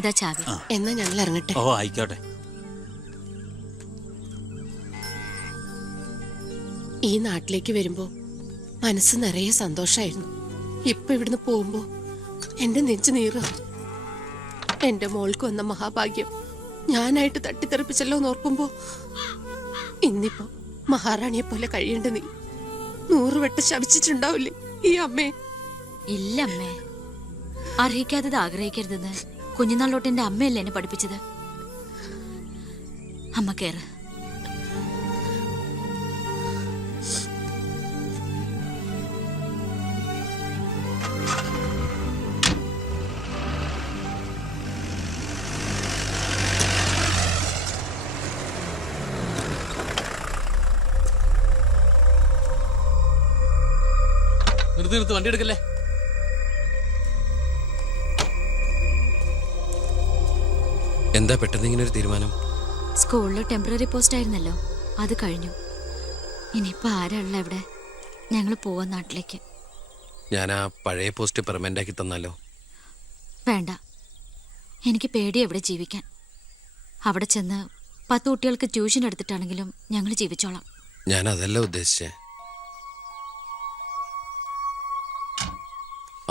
ഇതാ ചാവി. എന്നാ ഞങ്ങൾ ഇറങ്ങട്ടെ. ഓ ആയിക്കോട്ടെ. ഈ നാട്ടിലേക്ക് വരുമ്പോ മനസ്സ് നിറയെ സന്തോഷായിരുന്നു. ഇപ്പൊ ഇവിടുന്ന് പോകുമ്പോ എന്റെ നെഞ്ചു നീറുക. എന്റെ മോൾക്ക് വന്ന മഹാഭാഗ്യം ഞാനായിട്ട് തട്ടിത്തെറിപ്പിച്ചല്ലോ എന്നോർക്കുമ്പോ ഇന്നിപ്പോ മഹാറാണിയെ പോലെ കഴിയേണ്ട നീ 100 വട്ടം ശപിച്ചിട്ടുണ്ടാവില്ലേ ഈ അമ്മയെ? ഇല്ല അമ്മേ, അർഹിക്കാത്തത് ആഗ്രഹിക്കരുതെന്ന് കുഞ്ഞുനാളോട്ട് എന്റെ അമ്മയല്ലേ എന്നെ പഠിപ്പിച്ചത്. അമ്മ കേറ്. നിർത്തി വണ്ടി എടുക്കല്ലേ. എന്താ പെട്ടെന്ന് ഇങ്ങനെ ഒരു തീരുമാനം? സ്കൂളിൽ ടെമ്പററി പോസ്റ്റ് ആയിരുന്നല്ലോ, അത് കഴിഞ്ഞു. ഇനിയിപ്പോ ആരാള്ള ഇവിടെ? ഞങ്ങൾ പോവാൻ നാട്ടിലേക്ക്. ഞാൻ ആ പഴയ പോസ്റ്റ് പെർമനന്റ് ആക്കി തന്നാലോ? വേണ്ട, എനിക്ക് പേടി എവിടെ ജീവിക്കാൻ. അവിടെ ചെന്ന് 10 കുട്ടികൾക്ക് ട്യൂഷൻ എടുത്തിട്ടാണെങ്കിലും ഞങ്ങൾ ജീവിച്ചോളാം. ഞാൻ അതല്ല ഉദ്ദേശിച്ചേ.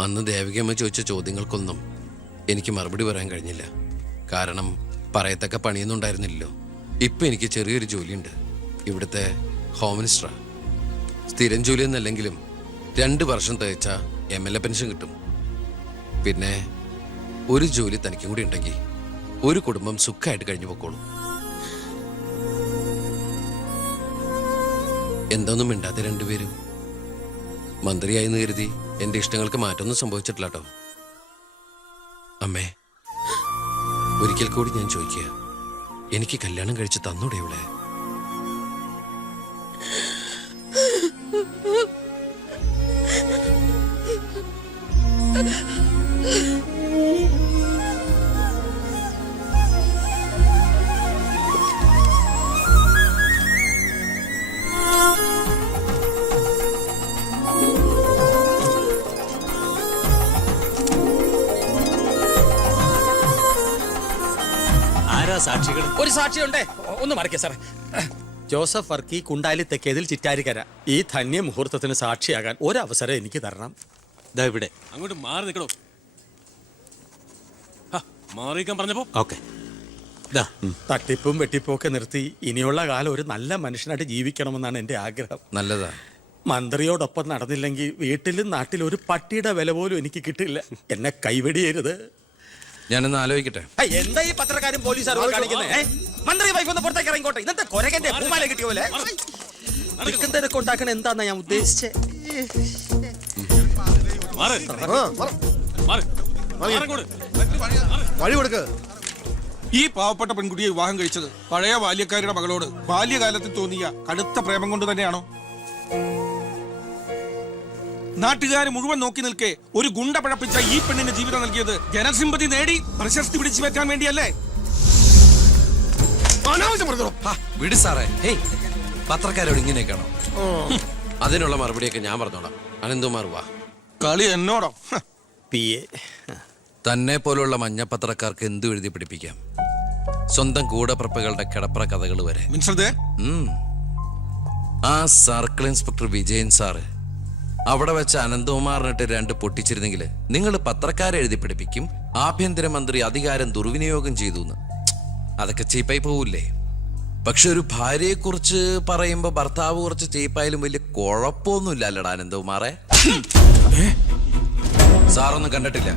അന്ന് ദേവികമ്മ ചോദിച്ച ചോദ്യങ്ങൾക്കൊന്നും എനിക്ക് മറുപടി പറയാൻ കഴിഞ്ഞില്ല. കാരണം പറയത്തക്ക പണിയൊന്നും ഉണ്ടായിരുന്നില്ലല്ലോ. ഇപ്പം എനിക്ക് ചെറിയൊരു ജോലിയുണ്ട്, ഇവിടുത്തെ ഹോം മിനിസ്റ്ററാ. സ്ഥിരം ജോലിയൊന്നല്ലെങ്കിലും 2 വർഷം തികച്ച MLA പെൻഷൻ കിട്ടും. പിന്നെ ഒരു ജോലി തനിക്കും കൂടി ഉണ്ടെങ്കിൽ ഒരു കുടുംബം സുഖമായിട്ട് കഴിഞ്ഞു പോക്കോളും. എന്തൊന്നും മിണ്ടാതെ രണ്ടുപേരും. മന്ത്രിയായെന്ന് കരുതി എന്റെ ഇഷ്ടങ്ങൾക്ക് മാറ്റമൊന്നും സംഭവിച്ചിട്ടില്ല കേട്ടോ. അമ്മേ, ഒരിക്കൽ കൂടി ഞാൻ ചോദിക്കുക, എനിക്ക് കല്യാണം കഴിച്ച് തന്നൂടെ ഇവിടെ? സാക്ഷികൾ ഒരു സാക്ഷിയുണ്ടേ, ഒന്ന് മറക്കേ സാർ. ജോസഫ് വർക്കി, കുണ്ടാലി തെക്കേതിൽ, ചിറ്റാരിക്കര. ഈ ധന്യ മുഹൂർത്തത്തിന് സാക്ഷിയാകാൻ ഒരവസരം എനിക്ക് തരണം. ദാ ഇവിടെ. അങ്ങോട്ട് മാറി നിൽക്കണോ? മാറിയിക്കാൻ പറഞ്ഞപ്പോ ഓക്കെ. തട്ടിപ്പും വെട്ടിപ്പും ഒക്കെ നിർത്തി ഇനിയുള്ള കാലം ഒരു നല്ല മനുഷ്യനായിട്ട് ജീവിക്കണമെന്നാണ് എൻ്റെ ആഗ്രഹം. നല്ലതാ. മന്ത്രിയോടൊപ്പം നടന്നില്ലെങ്കിൽ വീട്ടിലും നാട്ടിലും ഒരു പട്ടിയുടെ വില പോലും എനിക്ക് കിട്ടില്ല. എന്നെ കൈവെടിയരുത്. ഞാനൊന്ന് ആലോചിക്കട്ടെ. എന്താ ഈ പത്രക്കാരും പോലീസുകാരും കാണിക്കുന്നത്? മന്ത്രി വൈഫ് ഒന്ന് പുറത്തേക്ക് ഇറങ്ങിക്കോട്ടെ. ഇന്നത്തെ കൊരകന്റെ പൂമാല കിട്ടിയ പോലെ തിരക്ക് ഉണ്ടാക്കണ എന്താന്നാ ഞാൻ ഉദ്ദേശിച്ചേ. ഈ പാവപ്പെട്ട പെൺകുട്ടിയെ വിവാഹം കഴിച്ചത് പഴയ ബാല്യക്കാരുടെ മകളോട് ബാല്യകാലത്തിൽ തോന്നിയ കടുത്ത പ്രേമം കൊണ്ട് തന്നെയാണോ? നാട്ടുകാർ മുഴുവൻ നോക്കി നിൽക്കെ ഒരു ഗുണ്ട പഴപ്പിച്ച ഈ പെണ്ണിന് ജീവിതം നൽകിയത് ജനസിമ്പതി നേടി പ്രശസ്തി പിടിച്ചു വെക്കാൻ വേണ്ടിയല്ലേ? വിട് സാറേ. പത്രക്കാരോട് ഇങ്ങനെയൊക്കെയാണോ? അതിനുള്ള മറുപടിയൊക്കെ ഞാൻ പറഞ്ഞോളാം. അനന്തുമാർ വാ. കളി എന്നോടോ? തന്നെ പോലുള്ള മഞ്ഞപ്പത്രക്കാർക്ക് എന്തു എഴുതി പിടിപ്പിക്കാം. സ്വന്തം കൂടപ്പിറപ്പുകളുടെ കിടപ്പറ കഥകൾ വരെ. ആ സർക്കിൾ ഇൻസ്പെക്ടർ വിജയൻ സാറ് അവിടെ വെച്ച് അനന്തകുമാറിനിട്ട് 2 പൊട്ടിച്ചിരുന്നെങ്കിൽ നിങ്ങൾ പത്രക്കാരെ എഴുതി പിടിപ്പിക്കും ആഭ്യന്തരമന്ത്രി അധികാരം ദുർവിനിയോഗം ചെയ്തു എന്ന്. അതൊക്കെ ചീപ്പായി പോവില്ലേ? പക്ഷെ ഒരു ഭാര്യയെ കുറിച്ച് പറയുമ്പോ ഭർത്താവ് കുറച്ച് ചീപ്പായാലും വലിയ കുഴപ്പമൊന്നുമില്ല അല്ലടാ അനന്തകുമാറെ. സാറൊന്നും കണ്ടിട്ടില്ല,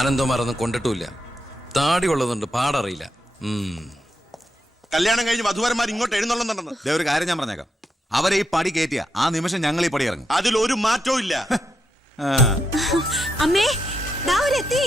അനന്തകുമാറൊന്നും കൊണ്ടിട്ടുമില്ല. താടി ഉള്ളതുകൊണ്ട് പാടറിയില്ല. കല്യാണം കഴിഞ്ഞ് വധുവരന്മാർ ഇങ്ങോട്ട് എഴുന്നള്ളുന്നുണ്ടെന്ന്. ഒരു കാര്യം ഞാൻ പറഞ്ഞേക്കാം, അവരെ ഈ പടി കയറ്റിയ ആ നിമിഷം ഞങ്ങൾ ഈ പടി ഇറങ്ങും. അതിലൊരു മാറ്റവും ഇല്ല. അമ്മേ, ദാ അവരെത്തി.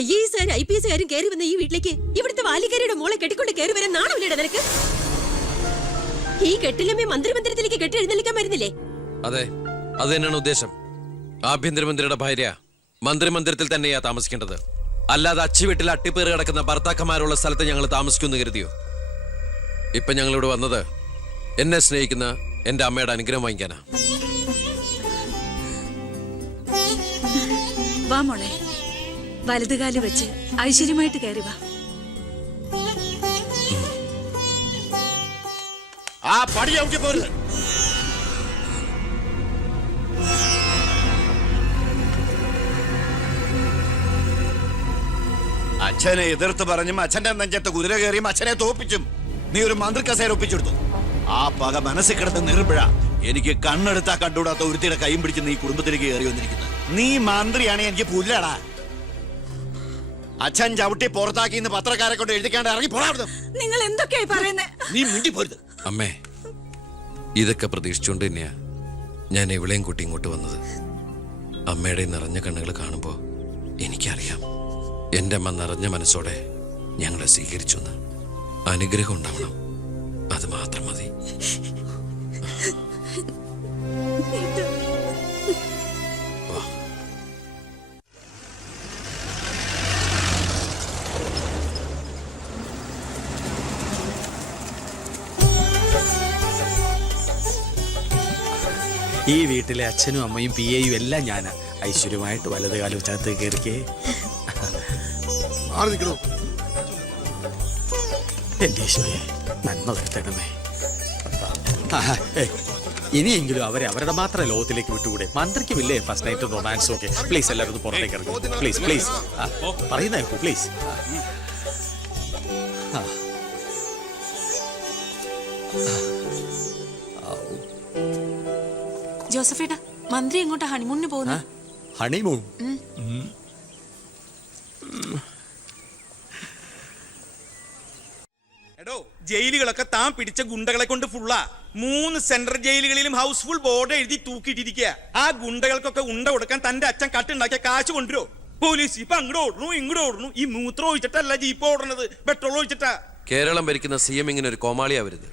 IAS IPS കയറി വന്ന ഈ വീട്ടിലേക്ക് ഇവിടുത്തെ വാലിക്കാരിയുടെ മോളെ കെട്ടിക്കൊണ്ട് കയറി വരാൻ നാണമില്ലേടാ നിനക്ക്? ഈ കെട്ടിലമ്മേ മന്ത്രിമന്ദിരത്തിലേക്ക് കെട്ടി എഴുന്നള്ളിക്കാൻ വരുന്നില്ലേ? അതെ, അത് തന്നെയാണ് ഉദ്ദേശം. ആഭ്യന്തരമന്ത്രിയുടെ ഭാര്യ മന്ത്രിമന്ദിരത്തിൽ തന്നെയാ താമസിക്കേണ്ടത്. അല്ലാതെ അച്ചുവീട്ടിൽ അട്ടിപ്പേറ് കിടക്കുന്ന ഭർത്താക്കന്മാരുള്ള സ്ഥലത്ത് ഞങ്ങൾ താമസിക്കുമെന്ന് കരുതിയോ? ഇപ്പൊ ഞങ്ങളിവിടെ വന്നത് എന്നെ സ്നേഹിക്കുന്ന എന്റെ അമ്മയുടെ അനുഗ്രഹം വാങ്ങിക്കാനാ. വാ മോളെ, വലതുകാല് വെച്ച് ഐശ്വര്യമായിട്ട് കയറി വാ. ആ പടി ചവിട്ടി പോരുത്. അച്ഛനെ എതിർത്ത് പറഞ്ഞും അച്ഛന്റെ നെഞ്ചത്ത് കുതിര കയറിയും അച്ഛനെ തോപ്പിച്ചും നീ ഒരു മന്ത്രി കസേര ഒപ്പിച്ചെടുത്തു. ആ പക മനസ്സിൽ കിടന്ന് നീറുമ്പോഴാ എനിക്ക് കണ്ണെടുത്താ കണ്ടുകൂടാത്ത ഒരുത്തിയുടെ കൈയും പിടിച്ച് നീ കുടുംബത്തിലേക്ക് കയറി വന്നിരിക്കുന്നത്. നീ മന്ത്രിയാണ്, എനിക്ക് പുല്ലാടാ. അച്ഛൻ ചവിട്ടി പുറത്താക്കിന്ന് പത്രക്കാരെ കൊണ്ട് എഴുതിക്കാണ്ട് ഇറങ്ങി പോരാടുന്നു. നിങ്ങൾ എന്തൊക്കെയായി പറയുന്നേ? നീ മിണ്ടി പോരുത്. അമ്മേ, ഇതൊക്കെ പ്രതീക്ഷിച്ചുകൊണ്ട് തന്നെയാ ഞാൻ ഇവളെയും കൂട്ടി ഇങ്ങോട്ട് വന്നത്. അമ്മയുടെ നിറഞ്ഞ കണ്ണുകൾ കാണുമ്പോൾ എനിക്കറിയാം എൻ്റെ അമ്മ നിറഞ്ഞ മനസ്സോടെ ഞങ്ങളെ സ്വീകരിച്ചു. അനുഗ്രഹം ഉണ്ടാവണം, അത് മാത്രം മതി. ഈ വീട്ടിലെ അച്ഛനും അമ്മയും പി എയും എല്ലാം ഞാനാ. ഐശ്വര്യമായിട്ട് വലത് കാലം വെച്ചകത്ത് കയറിക്കേ. എന്റെ ഈശോയെ, നന്മ വരുത്തണമേ. ഇനിയെങ്കിലും അവരെ അവരുടെ മാത്രം ലോകത്തിലേക്ക് വിട്ടുകൂടെ? മന്ത്രിക്കുമില്ലേ ഫസ്റ്റ് നൈറ്റ് റൊമാൻസും ഒക്കെ? പ്ലീസ് എല്ലാവരും ഒന്ന് പുറത്തേക്ക് ഇറങ്ങും. പ്ലീസ് പ്ലീസ് പറയുന്ന പ്ലീസ്. ജോസഫേട്ടാ, മന്ത്രി എങ്ങോട്ടാ ഹണിമൂണിന് പോകുന്നത്? ഹണിമൂൺ? എടോ, ജയിലുകളൊക്കെ താൻ പിടിച്ച ഗുണ്ടകളെ കൊണ്ട് ഫുള്ളാ. 3 സെൻട്രൽ ജയിലുകളിലും ഹൗസ്ഫുൾ ബോർഡ് എഴുതി തൂക്കിയിട്ടിരിക്കുക. ആ ഗുണ്ടകൾക്കൊക്കെ ഉണ്ട കൊടുക്കാൻ തന്റെ അച്ഛൻ കട്ടുണ്ടാക്കിയ കാശ് കൊണ്ടുവരോ? പോലീസ് ഇപ്പൊ അങ്ങോട്ട് ഓടണു ഇങ്ങോട്ട് ഓടണു. ഈ മൂത്രം ഒഴിച്ചിട്ടല്ല ജീപ്പ് ഓടണത്, പെട്രോൾ ഒഴിച്ചിട്ടാ. കേരളം ഭരിക്കുന്ന CM ഇങ്ങനെ ഒരു കോമാളിയാ വരുന്നത്.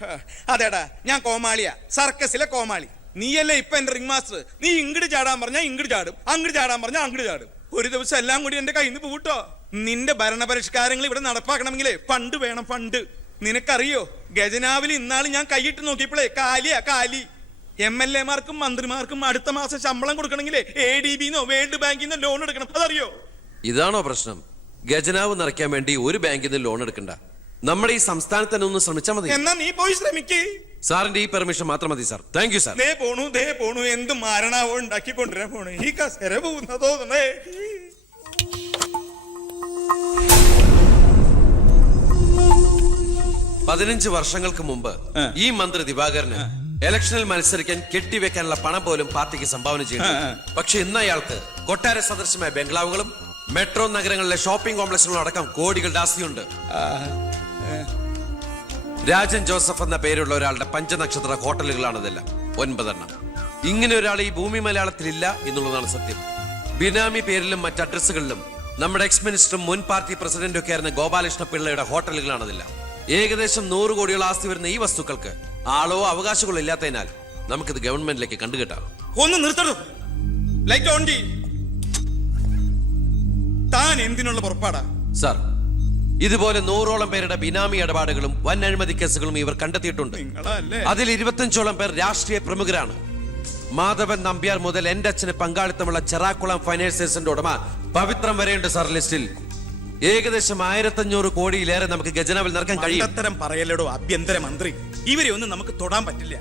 അതേടാ, ഞാൻ കോമാളിയാ, സർക്കസിലെ കോമാളി. നീയല്ലേ ഇപ്പൊ എന്റെ റിംഗ് മാസ്റ്റർ. നീ ഇങ്ങോട്ട് ചാടാൻ പറഞ്ഞാ ഇങ്ങോട്ട് ചാടും, അങ്ങോട്ട് ചാടാൻ പറഞ്ഞാ അങ്ങോട്ട് ചാടും. ഒരു ദിവസം എല്ലാം കൂടി എന്റെ കയ്യിൽ നിന്ന് പോട്ടോ. നിന്റെ ഭരണപരിഷ്കാരങ്ങൾ ഇവിടെ നടപ്പാക്കണമെങ്കിലേ ഫണ്ട് വേണം, ഫണ്ട്. നിനക്കറിയോ, ഖജനാവിൽ ഇന്നാള് ഞാൻ കൈയിട്ട് നോക്കിയപ്പോഴേ കാലിയാ കാലി. MLA മാർക്കും മന്ത്രിമാർക്കും അടുത്ത മാസം ശമ്പളം കൊടുക്കണമെങ്കിലേ ADB-ന്നോ വേൾഡ് ബാങ്കിന്നോ ലോൺ എടുക്കണം. അതറിയോ? ഇതാണോ പ്രശ്നം? ഖജനാവ് നിറയ്ക്കാൻ വേണ്ടി ഒരു ബാങ്കിൽ നിന്ന് ലോൺ എടുക്കണ്ട, നമ്മുടെ ഈ സംസ്ഥാനത്ത് തന്നെ ഒന്ന് ശ്രമിച്ചാൽ മതി. എന്നാ നീ പോയി ശ്രമിക്കേ. സാറിന്റെ ഈ പെർമിഷൻ മാത്രം മതി സാർ. Thank you sir. ദേ പോണു എന്ത് മാരണാവോ ഉണ്ടാക്കി കൊണ്ടുവരാൻ പോണു. ഈ കസേര പോകുന്നതോ. 15 വർഷങ്ങൾക്ക് മുമ്പ് ഈ മന്ത്രി ദിവാകരന് ഇലക്ഷനിൽ മത്സരിക്കാൻ കെട്ടിവെക്കാനുള്ള പണം പോലും പാർട്ടിക്ക് സംഭാവന ചെയ്യുന്നു. പക്ഷെ ഇന്ന് അയാൾക്ക് കൊട്ടാര സദൃശമായ ബംഗ്ലാവുകളും മെട്രോ നഗരങ്ങളിലെ ഷോപ്പിംഗ് കോംപ്ലക്സുകളും അടക്കം കോടികളുടെ ആസ്തിയുണ്ട്. രാജൻ ജോസഫ് എന്ന പേരുള്ള ഒരാളുടെ പഞ്ചനക്ഷത്ര ഹോട്ടലുകളാണ് ഇതെല്ലാം, 9 എണ്ണം. ഇങ്ങനെ ഒരാൾ ഈ ഭൂമി മലയാളത്തിലില്ല എന്നുള്ളതാണ് സത്യം. ബിനാമി പേരിലും മറ്റ് അഡ്രസ്സുകളിലും നമ്മുടെ എക്സ് മിനിസ്റ്ററും മുൻ പാർട്ടി പ്രസിഡന്റും ഒക്കെ ആയിരുന്ന ഗോപാലകൃഷ്ണ പിള്ളയുടെ ഹോട്ടലുകളാണിതെല്ലാം. ഏകദേശം 100 കോടിയോളം ആസ്തി വരുന്ന ഈ വസ്തുക്കൾക്ക് ആളോ അവകാശങ്ങളോ ഇല്ലാത്തതിനാൽ നമുക്കിത് ഗവൺമെന്റിലേക്ക് കണ്ടുകെട്ടാം. ഒന്ന് നിർത്തണോ, ലൈറ്റ് ഓൺ ചെയ്യ്. താൻ എന്തിനുള്ള പുറപ്പാടാ? സാർ, ഇതുപോലെ 100ഓളം പേരുടെ ബിനാമി ഇടപാടുകളും വൻ അഴിമതി കേസുകളും ഇവർ കണ്ടെത്തിയിട്ടുണ്ട്. അതിൽ 25ഓളം പേർ രാഷ്ട്രീയ പ്രമുഖരാണ്. മാധവൻ നമ്പ്യാർ മുതൽ എന്റെ അച്ഛന് പങ്കാളിത്തമുള്ള ചെറാക്കുളം ഫൈനാൻസേഴ്സിന്റെ ഉടമ പവിത്രം വരെയുണ്ട് സാർ ലിസ്റ്റിൽ. ഏകദേശം 1500 കോടിയിലേറെ നമുക്ക് ഖജനാവിൽ നിറക്കാൻ കഴിയും. അത്തരം പറയലടോ ആഭ്യന്തര മന്ത്രി. ഇവരെ ഒന്നും നമുക്ക് തൊടാൻ പറ്റില്ല.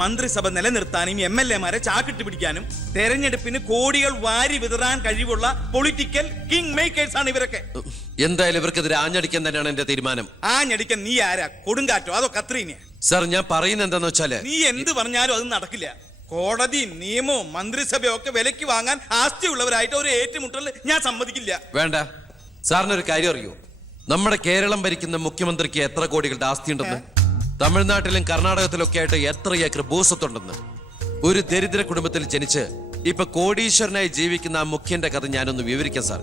മന്ത്രിസഭ നിലനിർത്താനും MLA-മാരെ ചാക്കിട്ട് പിടിക്കാനും തെരഞ്ഞെടുപ്പിന് കോടികൾ വാരി വിതറാൻ കഴിവുള്ള പൊളിറ്റിക്കൽ കിങ് മേക്കേഴ്സ് ആണ് ഇവരൊക്കെ. എന്തായാലും ഇവർക്കെതിരെ ആഞ്ഞടിക്കാൻ തന്നെയാണ് എന്റെ തീരുമാനം. ആഞ്ഞടിക്കാൻ നീ ആരാ? കൊടുങ്കാറ്റോ അതോ കത്രീനയാ? സാർ, ഞാൻ പറയുന്നത് എന്താന്ന് വെച്ചാല്, നീ എന്ത് പറഞ്ഞാലും അത് നടക്കില്ല. കോടതി നിയമവും മന്ത്രിസഭയും ഒക്കെ വിലക്ക് വാങ്ങാൻ ആസ്തിയുള്ളവരായിട്ട് ഒരു ഏറ്റുമുട്ടൽ ഞാൻ സമ്മതിക്കില്ല. വേണ്ട. സാറിനൊരു കാര്യം അറിയൂ, നമ്മുടെ കേരളം ഭരിക്കുന്ന മുഖ്യമന്ത്രിക്ക് എത്ര കോടികളുടെ ആസ്തിയുണ്ടെന്ന്? തമിഴ്നാട്ടിലും കർണാടകത്തിലൊക്കെ ആയിട്ട് എത്ര ഏക്കർ ഭൂസ്വത്തുണ്ടെന്ന്? ഒരു ദരിദ്ര കുടുംബത്തിൽ ജനിച്ച് ഇപ്പൊ കോടീശ്വരനായി ജീവിക്കുന്ന ആ മുഖ്യന്റെ കഥ ഞാനൊന്ന് വിവരിക്കാം sir.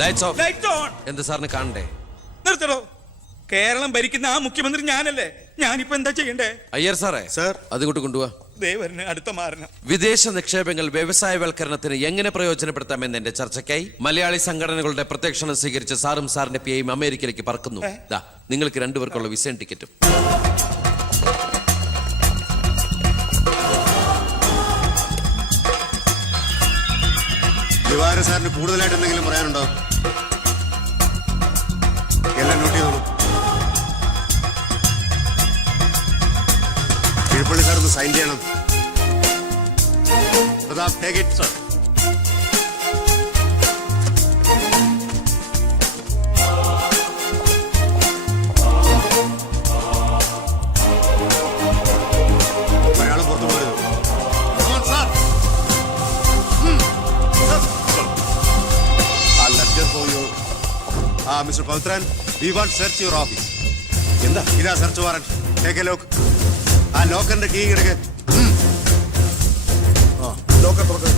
Lights of. Light on. എന്ത് സാറിന് കാണണ്ടേ? നിർത്തടോ. കേരളം ഭരിക്കുന്ന ആ മുഖ്യമന്ത്രി ഞാനല്ലേ? ഞാനിപ്പോ എന്താ ചെയ്യണ്ടേ? അയ്യർ സാറേ, സാർ. അതുകൊണ്ട് കൊണ്ടുപോവാ. ദേവരന് അടുത്ത മാരണം. വിദേശ നിക്ഷേപങ്ങൾ വ്യവസായവൽക്കരണത്തിന് എങ്ങനെ പ്രയോജനപ്പെടുത്താമെന്ന് എന്റെ ചർച്ചയ്ക്കായി മലയാളി സംഘടനകളുടെ പ്രത്യക്ഷണം സ്വീകരിച്ച സാറും സാറിന്റെ പിയും അമേരിക്കയിലേക്ക് പറക്കുന്നു. ദാ നിങ്ങൾക്ക് രണ്ടുപേർക്കുള്ള വിസയും ടിക്കറ്റും. ദിവാര സാറിന് കൂടുതലായിട്ട് എന്തെങ്കിലും പറയാനുണ്ടോ? എല്ലാം നോട്ട് ചെയ്തോളൂ. കീഴ്പള്ളി സാർ ഒന്ന് സൈൻ ചെയ്യണം. Pratap, take it sir. Malayalam പുറത്തു പോകരുത്. Mister Pavithran, we want search your office. എന്താ ഇതാ search warrant. Take a lock. ആ ലോക്കറിന്റെ കീ എടുക്ക്. ലോക്കർ തുറക്ക്.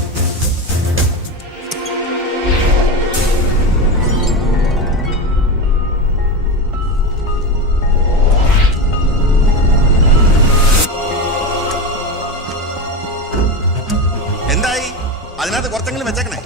എന്തായി? അതിനകത്ത് കുറച്ചെങ്കിലും വെച്ചേക്കണേ.